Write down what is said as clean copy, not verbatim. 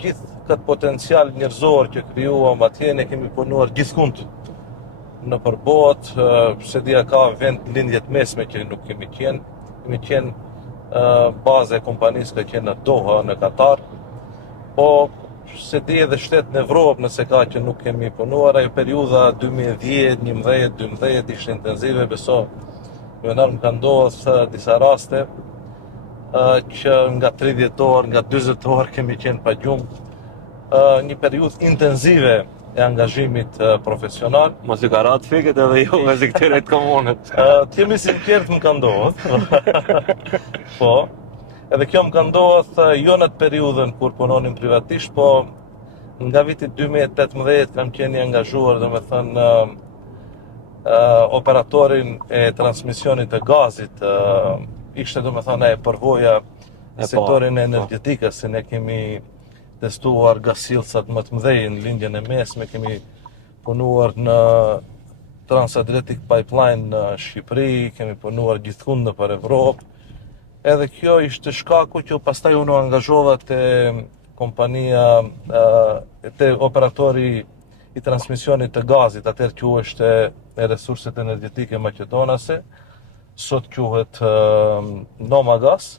Gjithë këtë potencial njerëzor që krijuam atje ne kemi punuar gjithkund në përbot, se dia ka vend lindjet mesme që nuk kemi qenë. Kemi qenë baza e kompanisë ka qenë në Doha, në Katar, po se di edhe shtetë në Evropë nëse ka që nuk kemi punuar. Ajo periudha 2010, 11, 12 ishte intenzive, beso me më ka ndodhur disa raste që nga 30 orë, nga 40 orë kemi qenë pa gjumë. Një periudhë intenzive e angazhimit profesional. Mos i ka ratë fiket edhe jo me këtyre të komunët. Të jemi sinqert më ka ndodhur. Po, edhe kjo më ka ndodhur jo në atë periudhën kur punonim privatisht, po nga viti 2018 kam qenë i angazhuar, domethënë operatorin e transmisionit të gazit, ishte domethënë e përvoja në sektorin e energjetikës, se ne kemi testuar gasillsat më të mëdhenj në lindjen e mesme, kemi punuar në Transadriatic Pipeline në Shqipëri, kemi punuar gjithkund nëpër Evropë. Edhe kjo ishte shkaku që pastaj unë u angazhova te kompania, te operatori i transmisionit të gazit, atëherë quheshte e resurset energjetike maqedonase, sot quhet Nomagas.